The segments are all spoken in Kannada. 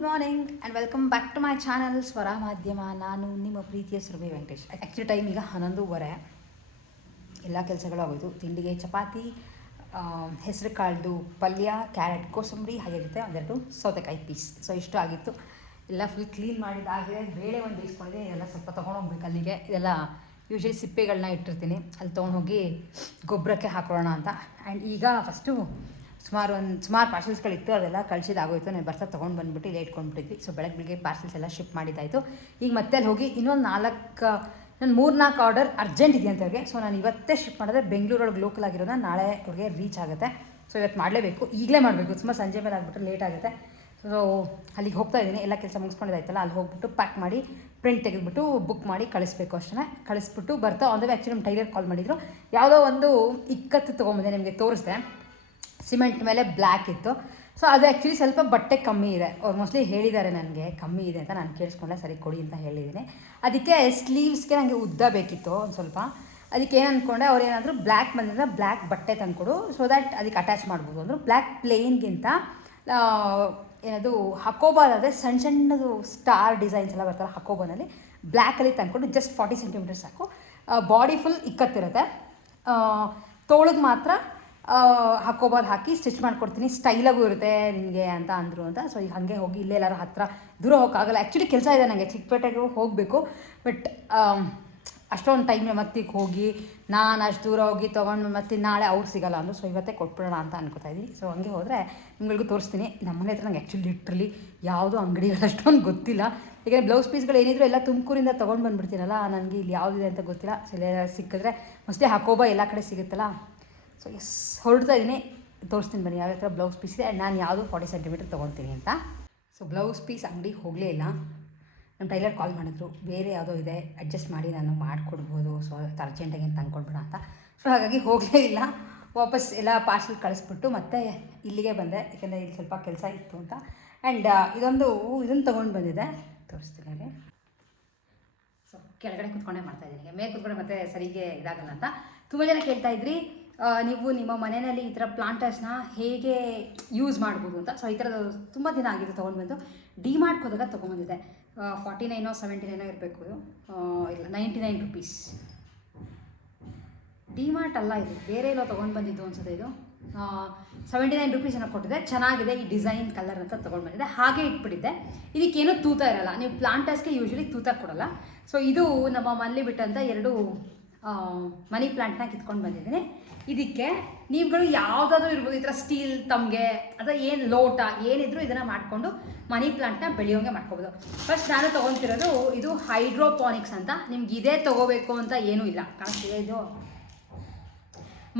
Good morning and welcome back to my channel Swara Madhyama. ನಾನು ನಿಮ್ಮ ಪ್ರೀತಿಯ ಸುರಭಿ ವೆಂಕಟೇಶ್. ಆ್ಯಕ್ಚುಲಿ ಟೈಮ್ ಈಗ 11:15. ಎಲ್ಲ ಕೆಲಸಗಳು ಆಗೋಯ್ತು. ತಿಂಡಿಗೆ ಚಪಾತಿ, ಹೆಸರು ಕಾಳ್ದು ಪಲ್ಯ, ಕ್ಯಾರೆಟ್ ಕೋಸಂಬರಿ, ಹಾಗಿರುತ್ತೆ ಒಂದೆರಡು ಸೌತೆಕಾಯಿ ಪೀಸ್. ಸೊ ಇಷ್ಟು ಆಗಿತ್ತು. ಎಲ್ಲ ಫುಲ್ ಕ್ಲೀನ್ ಮಾಡಿದ್ದಾಗಿದೆ. ಬೇಳೆ ಒಂದು ಬೇಯಿಸ್ಕೊಂಡಿದೆ. ಎಲ್ಲ ಸ್ವಲ್ಪ ತೊಗೊಂಡೋಗ್ಬೇಕು ಅಲ್ಲಿಗೆ. ಇದೆಲ್ಲ ಯೂಶ್ವಲಿ ಸಿಪ್ಪೆಗಳನ್ನ ಇಟ್ಟಿರ್ತೀನಿ, ಅಲ್ಲಿ ತೊಗೊಂಡೋಗಿ ಗೊಬ್ಬರಕ್ಕೆ ಹಾಕೊಳ್ಳೋಣ ಅಂತ. ಆ್ಯಂಡ್ ಈಗ ಫಸ್ಟು ಸುಮಾರು ಪಾರ್ಸೆಲ್ಸ್ಗಳಿತ್ತು, ಅದೆಲ್ಲ ಕಳಿಸಿದಾಗೋಯ್ತು. ನಾನು ಬರ್ತಾ ತೊಗೊಂಡು ಬಂದುಬಿಟ್ಟು ಇಲ್ಲೇ ಇಟ್ಕೊಂಡ್ಬಿಟ್ಟಿದ್ವಿ. ಸೊ ಬೆಳಗ್ಗೆ ಪಾರ್ಸೆಲ್ಸ್ ಎಲ್ಲ ಶಿಪ್ ಮಾಡಿದ್ದಾಯಿತು. ಈಗ ಮತ್ತೆ ಅಲ್ಲಿ ಹೋಗಿ ಇನ್ನೊಂದು ನಾನು 3-4 ಆರ್ಡರ್ ಅರ್ಜೆಂಟ್ ಇದೆಯಂತ ಅವ್ರಿಗೆ. ಸೊ ನಾನು ಇವತ್ತೇ ಶಿಪ್ ಮಾಡಿದ್ರೆ ಬೆಂಗಳೂರೊಳಗೆ ಲೋಕಲ್ ಆಗಿರೋದನ್ನ ನಾಳೆ ಅವ್ರಿಗೆ ರೀಚ್ ಆಗುತ್ತೆ. ಸೊ ಇವತ್ತು ಮಾಡಲೇಬೇಕು, ಈಗಲೇ ಮಾಡಬೇಕು. ತುಂಬ ಸಂಜೆ ಮೇಲೆ ಆಗಿಬಿಟ್ಟು ಲೇಟ್ ಆಗುತ್ತೆ. ಸೊ ಅಲ್ಲಿಗೆ ಹೋಗ್ತಾ ಇದ್ದೀನಿ. ಎಲ್ಲ ಕೆಲಸ ಮುಗಿಸ್ಕೊಂಡಿದ್ದಾಯ್ತಲ್ಲ, ಅಲ್ಲಿ ಹೋಗ್ಬಿಟ್ಟು ಪ್ಯಾಕ್ ಮಾಡಿ ಪ್ರಿಂಟ್ ತೆಗೆದುಬಿಟ್ಟು ಬುಕ್ ಮಾಡಿ ಕಳಿಸ್ಬೇಕು ಅಷ್ಟೇ. ಕಳಿಸ್ಬಿಟ್ಟು ಬರ್ತಾ ಆನ್ ಆ್ಯಕ್ಚುಲಿ ನಮ್ಮ ಟೈಲರ್ ಕಾಲ್ ಮಾಡಿದ್ರು. ಯಾವುದೋ ಒಂದು ಇಕ್ಕತ್ತು ತೊಗೊಂಬಂದೆ, ನಿಮಗೆ ತೋರಿಸ್ದೆ. ಸಿಮೆಂಟ್ ಮೇಲೆ ಬ್ಲ್ಯಾಕ್ ಇತ್ತು. ಸೊ ಅದು ಆ್ಯಕ್ಚುಲಿ ಸ್ವಲ್ಪ ಬಟ್ಟೆ ಕಮ್ಮಿ ಇದೆ. ಅವ್ರು ಮೋಸ್ಟ್ಲಿ ಹೇಳಿದ್ದಾರೆ ನನಗೆ ಕಮ್ಮಿ ಇದೆ ಅಂತ. ನಾನು ಕೇಳಿಸ್ಕೊಂಡೆ, ಸರಿ ಕೊಡಿ ಅಂತ ಹೇಳಿದ್ದೀನಿ. ಅದಕ್ಕೆ ಸ್ಲೀವ್ಸ್ಗೆ ನನಗೆ ಉದ್ದ ಬೇಕಿತ್ತು ಒಂದು ಸ್ವಲ್ಪ. ಅದಕ್ಕೆ ಏನು ಅಂದ್ಕೊಂಡೆ, ಅವ್ರು ಏನಾದರೂ ಬ್ಲ್ಯಾಕ್ ಬಂದಿದ್ರೆ ಬ್ಲ್ಯಾಕ್ ಬಟ್ಟೆ ತಂದುಕೊಡು, ಸೊ ದ್ಯಾಟ್ ಅದಕ್ಕೆ ಅಟ್ಯಾಚ್ ಮಾಡ್ಬೋದು ಅಂದರು. ಬ್ಲ್ಯಾಕ್ ಪ್ಲೇನ್ಗಿಂತ ಏನದು ಹಕೋಬಾದಾದರೆ ಸಣ್ಣ ಸಣ್ಣದು ಸ್ಟಾರ್ ಡಿಸೈನ್ಸ್ ಎಲ್ಲ ಬರ್ತಾರೆ ಹಕೋಬಾನಲ್ಲಿ, ಬ್ಲ್ಯಾಕಲ್ಲಿ ತಂದ್ಕೊಂಡು ಜಸ್ಟ್ 40 ಸೆಂಟಿಮೀಟರ್ ಸಾಕು. ಬಾಡಿ ಫುಲ್ ಇಕ್ಕತ್ತಿರುತ್ತೆ, ತೋಳಿಗೆ ಮಾತ್ರ ಹಾಕೋಬಾರ್ದು ಹಾಕಿ ಸ್ಟಿಚ್ ಮಾಡಿಕೊಡ್ತೀನಿ, ಸ್ಟೈಲಾಗೂ ಇರುತ್ತೆ ನಿನಗೆ ಅಂತ ಅಂದರು ಅಂತ. ಸೊ ಈಗ ಹಾಗೆ ಹೋಗಿ ಇಲ್ಲೇ ಎಲ್ಲರೂ ಹತ್ತಿರ ದೂರ ಹೋಗೋಕ್ಕಾಗಲ್ಲ. ಆ್ಯಕ್ಚುಲಿ ಕೆಲಸ ಇದೆ ನನಗೆ, ಚಿಕ್ಕಪೇಟೆಗೆ ಹೋಗಬೇಕು. ಬಟ್ ಅಷ್ಟೊಂದು ಟೈಮ್ಗೆ ಮತ್ತೀಗ ಹೋಗಿ ನಾನು ಅಷ್ಟು ದೂರ ಹೋಗಿ ತೊಗೊಂಡು ಮತ್ತೆ ನಾಳೆ ಅವ್ರು ಸಿಗೋಲ್ಲ ಅಂದರು. ಸೊ ಇವತ್ತೇ ಕೊಟ್ಬಿಡೋಣ ಅಂತ ಅನ್ಕೋತಾ ಇದ್ದೀನಿ. ಸೊ ಹಂಗೆ ಹೋದರೆ ನಿಮಗಳಿಗೂ ತೋರಿಸ್ತೀನಿ. ನಮ್ಮನೆ ಹತ್ರ ನಂಗೆ ಆ್ಯಕ್ಚುಲಿ ಲಿಟ್ರಲಿ ಯಾವುದೂ ಅಂಗಡಿಗಳು ಅಷ್ಟೊಂದು ಗೊತ್ತಿಲ್ಲ. ಯಾಕೆಂದರೆ ಬ್ಲೌಸ್ ಪೀಸ್ಗಳು ಏನಿದ್ರು ಎಲ್ಲ ತುಮಕೂರಿಂದ ತೊಗೊಂಡು ಬಂದುಬಿಡ್ತೀನಲ್ಲ, ನನಗೆ ಇಲ್ಲಿ ಯಾವುದಿದೆ ಅಂತ ಗೊತ್ತಿಲ್ಲ. ಸೊ ಎಲ್ಲ ಸಿಕ್ಕಿದ್ರೆ ಮೋಸ್ಟ್ಲಿ ಹಾಕೋಬಾ ಎಲ್ಲ ಕಡೆ ಸಿಗುತ್ತಲ್ಲ. ಸೊ ಹೊರಡ್ತಾ ಇದ್ದೀನಿ, ತೋರಿಸ್ತೀನಿ ಬನ್ನಿ ಯಾವ ಥರ ಬ್ಲೌಸ್ ಪೀಸ್ ಇದೆ. ನಾನು ಯಾವುದು 40 ಸೆಂಟಿಮೀಟರ್ ತೊಗೊತೀನಿ ಅಂತ. ಸೊ ಬ್ಲೌಸ್ ಪೀಸ್ ಅಂಗಡಿಗೆ ಹೋಗಲೇ ಇಲ್ಲ. ನಮ್ಮ ಟೈಲರ್ ಕಾಲ್ ಮಾಡಿದ್ರು, ಬೇರೆ ಯಾವುದೋ ಇದೆ ಅಡ್ಜಸ್ಟ್ ಮಾಡಿ ನಾನು ಮಾಡಿಕೊಡ್ಬೋದು, ಸೊ ಅರ್ಜೆಂಟಾಗಿ ತಂದ್ಕೊಡ್ಬೇಡ ಅಂತ. ಸೊ ಹಾಗಾಗಿ ಹೋಗಲೇ ಇಲ್ಲ. ವಾಪಸ್ ಎಲ್ಲ ಪಾರ್ಸೆಲ್ ಕಳಿಸ್ಬಿಟ್ಟು ಮತ್ತೆ ಇಲ್ಲಿಗೆ ಬಂದೆ, ಯಾಕೆಂದರೆ ಇಲ್ಲಿ ಸ್ವಲ್ಪ ಕೆಲಸ ಇತ್ತು ಅಂತ. ಆ್ಯಂಡ್ ಇದನ್ನು ತೊಗೊಂಡು ಬಂದಿದ್ದೆ, ತೋರಿಸ್ತೀನಿ ಹಾಗೆ. ಸೊ ಕೆಳಗಡೆ ಕೂತ್ಕೊಂಡೇ ಮಾಡ್ತಾಯಿದ್ದೀನಿ, ಮೇಲೆ ಕೂತ್ಕೊಂಡೆ ಮತ್ತೆ ಸರಿಗೆ ಇದಾಗಲ್ಲ ಅಂತ. ತುಂಬ ಜನ ಕೇಳ್ತಾಯಿದ್ರಿ, ನೀವು ನಿಮ್ಮ ಮನೆಯಲ್ಲಿ ಈ ಥರ ಪ್ಲಾಂಟರ್ಸ್ನ ಹೇಗೆ ಯೂಸ್ ಮಾಡ್ಬೋದು ಅಂತ. ಸೊ ಈ ಥರದ್ದು ತುಂಬ ದಿನ ಆಗಿದೆ ತೊಗೊಂಡು ಬಂದು. ಡಿಮಾರ್ಟ್ಗೆ ಹೋದಾಗ ತೊಗೊಂಬಂದಿದ್ದೆ. 49 79 ಇರಬೇಕು, ಇಲ್ಲ 99 ರುಪೀಸ್. ಡಿಮಾರ್ಟ್ ಅಲ್ಲ ಇದು, ಬೇರೆ ಎಲ್ಲೋ ತೊಗೊಂಡು ಬಂದಿದ್ದು ಅನ್ಸುತ್ತೆ. ಇದು 79 ರುಪೀಸ್ ಏನೋ ಕೊಟ್ಟಿದೆ. ಚೆನ್ನಾಗಿದೆ ಈ ಡಿಸೈನ್ ಕಲರ್ ಅಂತ ತೊಗೊಂಡು ಬಂದಿದ್ದೆ. ಹಾಗೆ ಇಟ್ಬಿಟ್ಟಿದ್ದೆ. ಇದಕ್ಕೇನು ತೂತ ಇರೋಲ್ಲ. ನೀವು ಪ್ಲಾಂಟರ್ಸ್ಗೆ ಯೂಶ್ವಲಿ ತೂತ ಕೊಡೋಲ್ಲ. ಸೊ ಇದು ನಮ್ಮ ಮನೇಲಿ ಬಿಟ್ಟಂತ 2 ಮನಿ ಪ್ಲಾಂಟ್ನ ಕಿತ್ಕೊಂಡು ಬಂದಿದ್ದೀನಿ. ಇದಕ್ಕೆ ನೀವುಗಳು ಯಾವುದಾದ್ರೂ ಇರ್ಬೋದು, ಈ ಥರ ಸ್ಟೀಲ್ ತಮಗೆ ಅಥವಾ ಏನು ಲೋಟ ಏನಿದ್ರು ಇದನ್ನು ಮಾಡಿಕೊಂಡು ಮನಿ ಪ್ಲಾಂಟ್ನ ಬೆಳೆಯೋಂಗೆ ಮಾಡ್ಕೋಬೋದು. ಫಸ್ಟ್ ನಾನು ತೊಗೊತಿರೋದು ಇದು ಹೈಡ್ರೋಪಾನಿಕ್ಸ್ ಅಂತ. ನಿಮ್ಗೆ ಇದೇ ತೊಗೋಬೇಕು ಅಂತ ಏನೂ ಇಲ್ಲ, ಕಾಣಿಸ್ತಿದೆ. ಇದು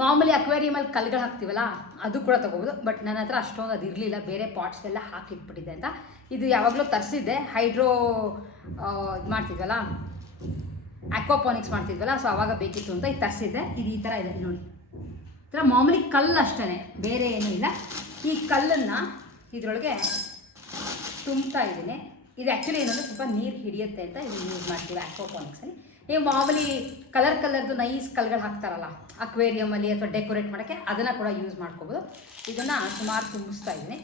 ಮಾಮೂಲಿ ಅಕ್ವೇರಿಯಮಲ್ಲಿ ಕಲ್ಗಳು ಹಾಕ್ತೀವಲ್ಲ, ಅದು ಕೂಡ ತೊಗೋಬೋದು. ಬಟ್ ನನ್ನ ಹತ್ರ ಅಷ್ಟೊಂದು ಅದು ಇರಲಿಲ್ಲ, ಬೇರೆ ಪಾಟ್ಸ್ಗೆಲ್ಲ ಹಾಕಿಟ್ಬಿಟ್ಟಿದ್ದೆ ಅಂತ. ಇದು ಯಾವಾಗಲೂ ತರಿಸಿದ್ದೆ, ಹೈಡ್ರೋ ಮಾಡ್ತಿದ್ವಲ್ಲ, ಅಕ್ವಾಪಾನಿಕ್ಸ್ ಮಾಡ್ತಿದ್ವಲ್ಲ, ಸೊ ಆವಾಗ ಬೇಕಿತ್ತು ಅಂತ ಇದು ತರಿಸಿದ್ದೆ. ಇದು ಈ ಥರ ಇದೆ ನೋಡಿ. ಈ ಥರ ಮಾಮೂಲಿ ಕಲ್ಲು ಅಷ್ಟೇ, ಬೇರೆ ಏನೂ ಇಲ್ಲ. ಈ ಕಲ್ಲನ್ನು ಇದರೊಳಗೆ ತುಂಬ್ತಾ ಇದ್ದೀನಿ. ಇದು ಆ್ಯಕ್ಚುಲಿ ಏನಂದರೆ ಸ್ವಲ್ಪ ನೀರು ಹಿಡಿಯುತ್ತೆ ಅಂತ ಇದು ಯೂಸ್ ಮಾಡ್ತೀವಿ ಅಕ್ವಾಪಾನಿಕ್ಸಲ್ಲಿ. ನೀವು ಮಾಮೂಲಿ ಕಲರ್ದು ನೈಸ್ ಕಲ್ಗಳು ಹಾಕ್ತಾರಲ್ಲ ಅಕ್ವೇರಿಯಮಲ್ಲಿ ಅಥವಾ ಡೆಕೋರೇಟ್ ಮಾಡೋಕ್ಕೆ, ಅದನ್ನು ಕೂಡ ಯೂಸ್ ಮಾಡ್ಕೋಬೋದು. ಇದನ್ನು ಸುಮಾರು ತುಂಬಿಸ್ತಾ ಇದ್ದೀನಿ.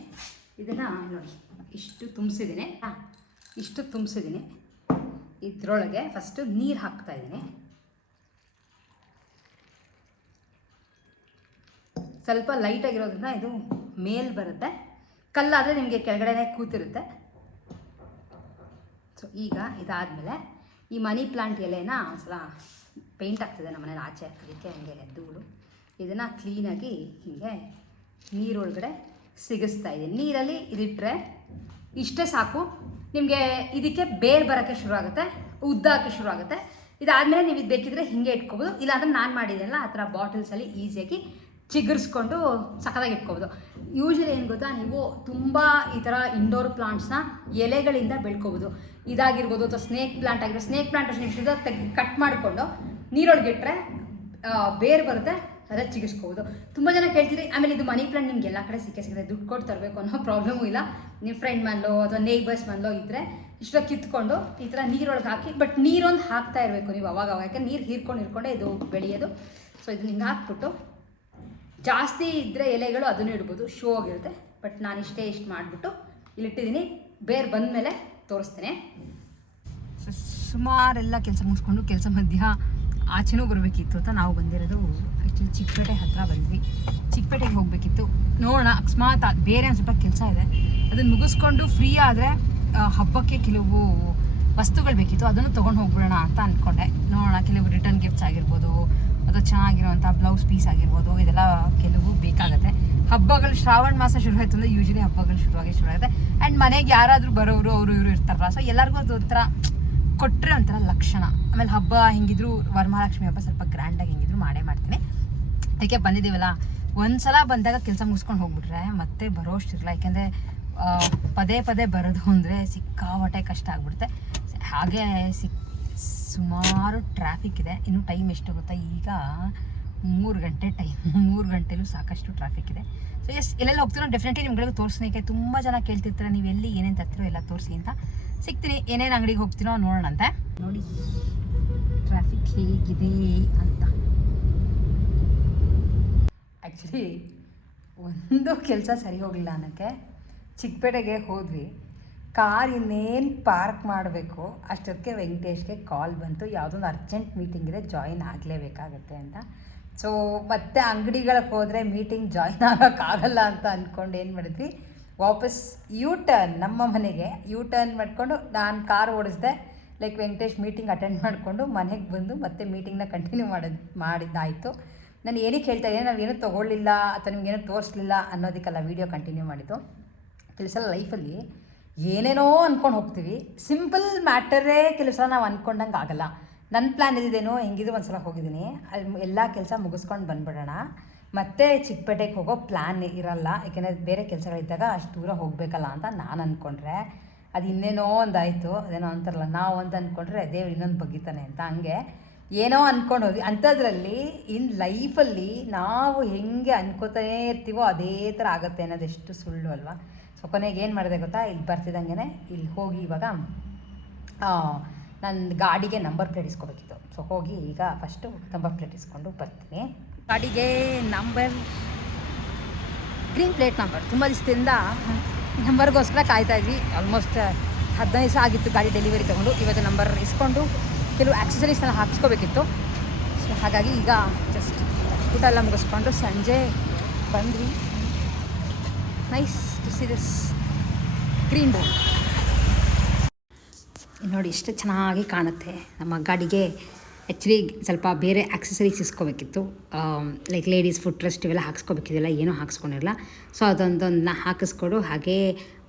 ಇದನ್ನು ನೋಡಿ ಇಷ್ಟು ತುಂಬಿಸಿದ್ದೀನಿ. ಇಷ್ಟು ತುಂಬಿಸಿದ್ದೀನಿ. ಇದರೊಳಗೆ ಫಸ್ಟು ನೀರು ಹಾಕ್ತಾಯಿದ್ದೀನಿ. ಸ್ವಲ್ಪ ಲೈಟಾಗಿರೋದ್ರಿಂದ ಇದು ಮೇಲ್ ಬರುತ್ತೆ. ಕಲ್ಲಾದರೆ ನಿಮಗೆ ಕೆಳಗಡೆ ಕೂತಿರುತ್ತೆ. ಸೊ ಈಗ ಇದಾದಮೇಲೆ ಈ ಮನಿ ಪ್ಲಾಂಟ್ ಎಲೆನ ಒಂದ್ಸಲ ಪೇಂಟ್ ಆಗ್ತಿದೆ ನಮ್ಮ ಮನೇಲಿ ಆಚೆ, ಅದಕ್ಕೆ ಹಂಗೆ ಧೂಳು. ಇದನ್ನು ಕ್ಲೀನಾಗಿ ಹೀಗೆ ನೀರೊಳಗಡೆ ಸಿಗಿಸ್ತಾ ಇದ್ದೀನಿ. ನೀರಲ್ಲಿ ಇದಿಟ್ಟರೆ ಇಷ್ಟೇ ಸಾಕು. ನಿಮಗೆ ಇದಕ್ಕೆ ಬೇರು ಬರೋಕ್ಕೆ ಶುರು ಆಗುತ್ತೆ, ಉದ್ದ ಹಾಕಿ ಶುರು ಆಗುತ್ತೆ. ಇದಾದಮೇಲೆ ನೀವು ಇದು ಬೇಕಿದ್ರೆ ಹೀಗೆ ಇಟ್ಕೋಬೋದು. ಇಲ್ಲಾಂದ್ರೆ ನಾನು ಮಾಡಿದ್ದೆನಲ್ಲ ಆ ಥರ ಬಾಟಲ್ಸಲ್ಲಿ ಈಸಿಯಾಗಿ ಚಿಗುರಿಸ್ಕೊಂಡು ಸಖತ್ತಾಗಿ ಇಟ್ಕೋಬೋದು. ಯೂಶ್ವಲಿ ಏನು ಗೊತ್ತಾ, ನೀವು ತುಂಬ ಈ ಥರ ಇಂಡೋರ್ ಪ್ಲಾಂಟ್ಸ್ನ ಎಲೆಗಳಿಂದ ಬೆಳ್ಕೋಬೋದು. ಇದಾಗಿರ್ಬೋದು ಅಥವಾ ಸ್ನೇಕ್ ಪ್ಲಾಂಟ್ ಆಗಿರ್ಬೋದು. ಸ್ನೇಕ್ ಪ್ಲಾಂಟ್ ಅಷ್ಟು ಕಟ್ ಮಾಡಿಕೊಂಡು ನೀರೊಳಗೆ ಇಟ್ಟರೆ ಬೇರು ಬರುತ್ತೆ, ಅದಕ್ಕೆ ಚಿಗಿಸ್ಕೋಬೋದು. ತುಂಬ ಜನ ಕೇಳ್ತೀರಿ. ಆಮೇಲೆ ಇದು ಮನಿ ಪ್ಲಾಂಟ್ ನಿಮ್ಗೆ ಎಲ್ಲ ಕಡೆ ಸಿಗುತ್ತೆ, ದುಡ್ಡು ಕೊಟ್ಟು ತರಬೇಕು ಅನ್ನೋ ಪ್ರಾಬ್ಲಮೂ ಇಲ್ಲ. ನೀವು ಫ್ರೆಂಡ್ ಮನೇಲೋ ಅಥವಾ ನೇಬರ್ಸ್ ಮನೇಲೋ ಇದ್ದರೆ ಇಷ್ಟ ಕಿತ್ಕೊಂಡು ಈ ಥರ ನೀರೊಳಗೆ ಹಾಕಿ, ಬಟ್ ನೀರೊಂದು ಹಾಕ್ತಾ ಇರಬೇಕು ನೀವು ಅವಾಗ. ಯಾಕೆ ನೀರು ಹೀರ್ಕೊಂಡೇ ಇದು ಬೆಳೆಯೋದು. ಸೊ ಇದನ್ನ ಹಿಂಗೆ ಹಾಕ್ಬಿಟ್ಟು ಜಾಸ್ತಿ ಇದ್ದರೆ ಎಲೆಗಳು ಅದನ್ನು ಇಡ್ಬೋದು, ಶೋ ಆಗಿರುತ್ತೆ. ಬಟ್ ನಾನು ಇಷ್ಟು ಮಾಡಿಬಿಟ್ಟು ಇಲ್ಲಿಟ್ಟಿದ್ದೀನಿ. ಬೇರೆ ಬಂದಮೇಲೆ ತೋರಿಸ್ತೇನೆ. ಸೊ ಸುಮಾರೆಲ್ಲ ಕೆಲಸ ಮುಗಿಸ್ಕೊಂಡು ಕೆಲಸ ಮಧ್ಯ ಆಚೆನೂ ಬರಬೇಕಿತ್ತು ಅಂತ ನಾವು ಬಂದಿರೋದು ಆ್ಯಕ್ಚುಲಿ ಚಿಕ್ಕಪೇಟೆ ಹತ್ತಿರ ಬಂದ್ವಿ. ಚಿಕ್ಕಪೇಟೆಗೆ ಹೋಗಬೇಕಿತ್ತು. ನೋಡೋಣ, ಅಕಸ್ಮಾತ್ ಬೇರೆ ಒಂದು ಸ್ವಲ್ಪ ಕೆಲಸ ಇದೆ, ಅದನ್ನು ಮುಗಿಸ್ಕೊಂಡು ಫ್ರೀ ಆದರೆ ಹಬ್ಬಕ್ಕೆ ಕೆಲವು ವಸ್ತುಗಳು ಬೇಕಿತ್ತು, ಅದನ್ನು ತೊಗೊಂಡು ಹೋಗ್ಬಿಡೋಣ ಅಂತ ಅಂದ್ಕೊಂಡೆ. ನೋಡೋಣ, ಕೆಲವು ರಿಟರ್ನ್ ಗಿಫ್ಟ್ಸ್ ಆಗಿರ್ಬೋದು, ಅದು ಚೆನ್ನಾಗಿರೋವಂಥ ಬ್ಲೌಸ್ ಪೀಸ್ ಆಗಿರ್ಬೋದು, ಇದೆಲ್ಲ ಕೆಲವು ಬೇಕಾಗುತ್ತೆ. ಹಬ್ಬಗಳು ಶ್ರಾವಣ ಮಾಸ ಶುರು ಆಯಿತು ಅಂದರೆ ಯೂಶ್ವಲಿ ಹಬ್ಬಗಳು ಶುರು ಆಗುತ್ತೆ. ಆ್ಯಂಡ್ ಮನೆಗೆ ಯಾರಾದರೂ ಬರೋರು ಅವರು ಇವರು ಇರ್ತಾರಲ್ಲ, ಸೊ ಎಲ್ಲರಿಗೂ ಅದು ಒಂಥರ ಕೊಟ್ಟರೆ ಒಂಥರ ಲಕ್ಷಣ. ಆಮೇಲೆ ಹಬ್ಬ ಹೆಂಗಿದ್ರು ವರಮಹಾಲಕ್ಷ್ಮಿ ಹಬ್ಬ ಸ್ವಲ್ಪ ಗ್ರ್ಯಾಂಡಾಗಿ ಹೆಂಗಿದ್ರು ಮಾಡೇ ಮಾಡ್ತೀನಿ. ಅದಕ್ಕೆ ಬಂದಿದ್ದೀವಲ್ಲ, ಒಂದು ಸಲ ಬಂದಾಗ ಕೆಲಸ ಮುಗಿಸ್ಕೊಂಡು ಹೋಗ್ಬಿಟ್ರೆ ಮತ್ತೆ ಬರೋಷ್ಟಿರಲ್ಲ. ಯಾಕೆಂದರೆ ಪದೇ ಪದೇ ಬರೋದು ಅಂದರೆ ಸಿಕ್ಕಾಪಟ್ಟೆ ಕಷ್ಟ ಆಗ್ಬಿಡುತ್ತೆ. ಹಾಗೆ ಸುಮಾರು ಟ್ರಾಫಿಕ್ ಇದೆ. ಇನ್ನು ಟೈಮ್ ಎಷ್ಟು ಗೊತ್ತಾ, ಈಗ 3 ಗಂಟೆ ಟೈಮ್. 3 ಗಂಟೆಲೂ ಸಾಕಷ್ಟು ಟ್ರಾಫಿಕ್ ಇದೆ. ಸೊ ಎಲ್ಲೆಲ್ಲ ಹೋಗ್ತೀನೋ ಡೆಫಿನೆಟ್ಲಿ ನಿಮ್ಗಳಿಗೆ ತೋರಿಸ್ಲಿಕ್ಕೆ ತುಂಬ ಜನ ಕೇಳ್ತಿರ್ತಾರೆ, ನೀವು ಎಲ್ಲಿ ಏನೇನು ತರ್ತೀರೋ ಎಲ್ಲ ತೋರಿಸಿ ಅಂತ. ಸಿಗ್ತೀನಿ, ಏನೇನು ಅಂಗಡಿಗೆ ಹೋಗ್ತೀನೋ ನೋಡೋಣಂತೆ. ನೋಡಿ ಟ್ರಾಫಿಕ್ ಹೇಗಿದೆ ಅಂತ. ಆ್ಯಕ್ಚುಲಿ ಒಂದು ಕೆಲಸ ಸರಿ ಹೋಗಲಿಲ್ಲ ಅನ್ನೋಕ್ಕೆ ಚಿಕ್ಕಪೇಟೆಗೆ ಹೋದ್ವಿ. ಕಾರ್ ಇನ್ನೇನು ಪಾರ್ಕ್ ಮಾಡಬೇಕು ಅಷ್ಟೊತ್ತಿಗೆ ವೆಂಕಟೇಶ್ಗೆ ಕಾಲ್ ಬಂತು, ಯಾವುದೊಂದು ಅರ್ಜೆಂಟ್ ಮೀಟಿಂಗ್ ಇದೆ, ಜಾಯಿನ್ ಆಗಲೇಬೇಕಾಗತ್ತೆ ಅಂತ. ಸೊ ಮತ್ತೆ ಅಂಗಡಿಗಳಿಗೆ ಹೋದರೆ ಮೀಟಿಂಗ್ ಜಾಯಿನ್ ಆಗೋಕ್ಕಾಗಲ್ಲ ಅಂತ ಅಂದ್ಕೊಂಡು ಏನು ಮಾಡಿದ್ವಿ, ವಾಪಸ್ ನಮ್ಮ ಮನೆಗೆ ಯೂ ಟರ್ನ್ ಮಾಡಿಕೊಂಡು ನಾನು ಕಾರ್ ಓಡಿಸ್ದೆ. ಲೈಕ್ ವೆಂಕಟೇಶ್ ಮೀಟಿಂಗ್ ಅಟೆಂಡ್ ಮಾಡಿಕೊಂಡು ಮನೆಗೆ ಬಂದು ಮತ್ತೆ ಮೀಟಿಂಗ್ನ ಕಂಟಿನ್ಯೂ ಮಾಡಿದ್ದಾಯಿತು. ನಾನು ಏನಕ್ಕೆ ಹೇಳ್ತಾ ಇದ್ದೀನಿ, ನಾವು ಏನೂ ತೊಗೊಳ್ಳಿಲ್ಲ ಅಥವಾ ನಿಮ್ಗೇನೂ ತೋರಿಸ್ಲಿಲ್ಲ ಅನ್ನೋದಕ್ಕೆಲ್ಲ ವೀಡಿಯೋ ಕಂಟಿನ್ಯೂ ಮಾಡಿದ್ದು. ಕೆಲವು ಸಲ ಲೈಫಲ್ಲಿ ಏನೇನೋ ಅಂದ್ಕೊಂಡು ಹೋಗ್ತೀವಿ, ಸಿಂಪಲ್ ಮ್ಯಾಟರೇ ಕೆಲವು ಸಲ ನಾವು ಅಂದ್ಕೊಂಡಂಗೆ ಆಗಲ್ಲ. ನನ್ನ ಪ್ಲ್ಯಾನ್ ಇದೇನೋ ಹೆಂಗಿದ್ರು ಒಂದು ಸಲ ಹೋಗಿದ್ದೀನಿ, ಅಲ್ಲಿ ಎಲ್ಲ ಕೆಲಸ ಮುಗಿಸ್ಕೊಂಡು ಬಂದುಬಿಡೋಣ, ಮತ್ತೆ ಚಿಕ್ಕಪೇಟೆಗೆ ಹೋಗೋ ಪ್ಲ್ಯಾನ್ ಇರಲ್ಲ. ಯಾಕೆಂದರೆ ಬೇರೆ ಕೆಲಸಗಳಿದ್ದಾಗ ಅಷ್ಟು ದೂರ ಹೋಗಬೇಕಲ್ಲ ಅಂತ ನಾನು ಅಂದ್ಕೊಂಡ್ರೆ ಅದು ಇನ್ನೇನೋ ಒಂದಾಯಿತು. ಅದೇನೋ ಅಂತಾರಲ್ಲ, ನಾವು ಅಂತ ಅಂದ್ಕೊಂಡ್ರೆ ದೇವ್ರು ಇನ್ನೊಂದು ಬಗ್ಗಿತಾನೆ ಅಂತ. ಹಂಗೆ ಏನೋ ಅಂದ್ಕೊಂಡು ಹೋದ್ವಿ. ಅಂಥದ್ರಲ್ಲಿ ಇನ್ ಲೈಫಲ್ಲಿ ನಾವು ಹೆಂಗೆ ಅನ್ಕೋತಾನೇ ಇರ್ತೀವೋ ಅದೇ ಥರ ಆಗುತ್ತೆ ಅನ್ನೋದು ಎಷ್ಟು ಸುಳ್ಳು ಅಲ್ವಾ. ಸೊ ಕೊನೆಗೆ ಏನು ಮಾಡಿದೆ ಗೊತ್ತಾ, ಇಲ್ಲಿ ಬರ್ತಿದ್ದಂಗೆ ಇಲ್ಲಿ ಹೋಗಿ ಇವಾಗ ನನ್ನ ಗಾಡಿಗೆ ನಂಬರ್ ಪ್ಲೇಟ್ ಇಸ್ಕೊಬೇಕಿತ್ತು. ಸೊ ಹೋಗಿ ಈಗ ಫಸ್ಟು ನಂಬರ್ ಪ್ಲೇಟ್ ಇಸ್ಕೊಂಡು ಬರ್ತೀನಿ. ಗಾಡಿಗೆ ಗ್ರೀನ್ ಪ್ಲೇಟ್ ನಂಬರ್ ತುಂಬ ದಿವಸದಿಂದ ನಂಬರ್ಗೋಸ್ಕರ ಕಾಯ್ತಾಯಿದ್ವಿ. ಆಲ್ಮೋಸ್ಟ್ 15 ದಿವಸ ಆಗಿತ್ತು ಗಾಡಿ ಡೆಲಿವರಿ ತೊಗೊಂಡು. ಇವತ್ತು ನಂಬರ್ ಇಸ್ಕೊಂಡು ಕೆಲವು ಆಕ್ಸೆಸರೀಸ್ನ ಹಾಕಿಸ್ಕೋಬೇಕಿತ್ತು. ಸೊ ಹಾಗಾಗಿ ಈಗ ಜಸ್ಟ್ ಊಟ ಎಲ್ಲ ಮುಗಿಸ್ಕೊಂಡು ಸಂಜೆ ಬಂದ್ವಿ. Nice to see this green board. ನೋಡಿ ಎಷ್ಟು ಚೆನ್ನಾಗಿ ಕಾಣುತ್ತೆ. ನಮ್ಮ ಗಾಡಿಗೆ ಆ್ಯಕ್ಚುಲಿ ಸ್ವಲ್ಪ ಬೇರೆ ಆಕ್ಸೆಸರೀಸ್ ಇಸ್ಕೋಬೇಕಿತ್ತು, ಲೈಕ್ ಲೇಡೀಸ್ ಫುಟ್ ರೆಸ್ಟ್ ಇವೆಲ್ಲ ಹಾಕ್ಸ್ಕೋಬೇಕಿದೆಲ್ಲ, ಏನೂ ಹಾಕ್ಸ್ಕೊಂಡಿರಲ್ಲ. ಸೊ ಅದೊಂದನ್ನು ಹಾಕಿಸ್ಕೊಡು, ಹಾಗೆ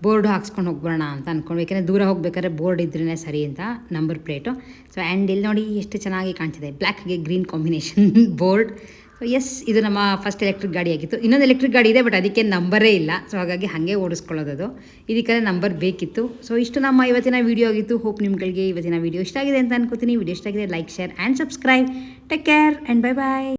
ಬೋರ್ಡು ಹಾಕ್ಸ್ಕೊಂಡು ಹೋಗ್ಬರೋಣ ಅಂತ ಅಂದ್ಕೊಂಡು. ಯಾಕೆಂದರೆ ದೂರ ಹೋಗ್ಬೇಕಾದ್ರೆ ಬೋರ್ಡ್ ಇದ್ರೇ ಸರಿ ಅಂತ ನಂಬರ್ ಪ್ಲೇಟು. ಸೊ ಆ್ಯಂಡ್ ಇಲ್ಲಿ ನೋಡಿ ಎಷ್ಟು ಚೆನ್ನಾಗಿ ಕಾಣ್ತಿದೆ, ಬ್ಲ್ಯಾಕ್ಗೆ green combination board. So yes, ಇದು ನಮ್ಮ ಫಸ್ಟ್ ಎಲೆಕ್ಟ್ರಿಕ್ ಗಾಡಿ ಆಗಿತ್ತು. ಇನ್ನೊಂದು ಎಲೆಕ್ಟ್ರಿಕ್ ಗಾಡಿ ಇದೆ, ಬಟ್ ಅದಕ್ಕೆ ನಂಬರೇ ಇಲ್ಲ. ಸೊ ಹಾಗಾಗಿ ಹಾಗೆ ಓಡಿಸ್ಕೊಳ್ಳೋದು, ಇದಕ್ಕೆ ನಂಬರ್ ಬೇಕಿತ್ತು. ಸೊ ಇಷ್ಟು ನಮ್ಮ ಇವತ್ತಿನ ವೀಡಿಯೋ ಆಗಿತ್ತು. ಹೋಪ್ ನಿಮ್ಗಳಿಗೆ ಇವತ್ತಿನ ವೀಡಿಯೋ ಇಷ್ಟ ಆಗಿದೆ ಅಂತ ಅನ್ಕೋತೀನಿ. ವೀಡಿಯೋ ಇಷ್ಟ ಆಗಿದೆ like, share and subscribe. Take care and bye bye.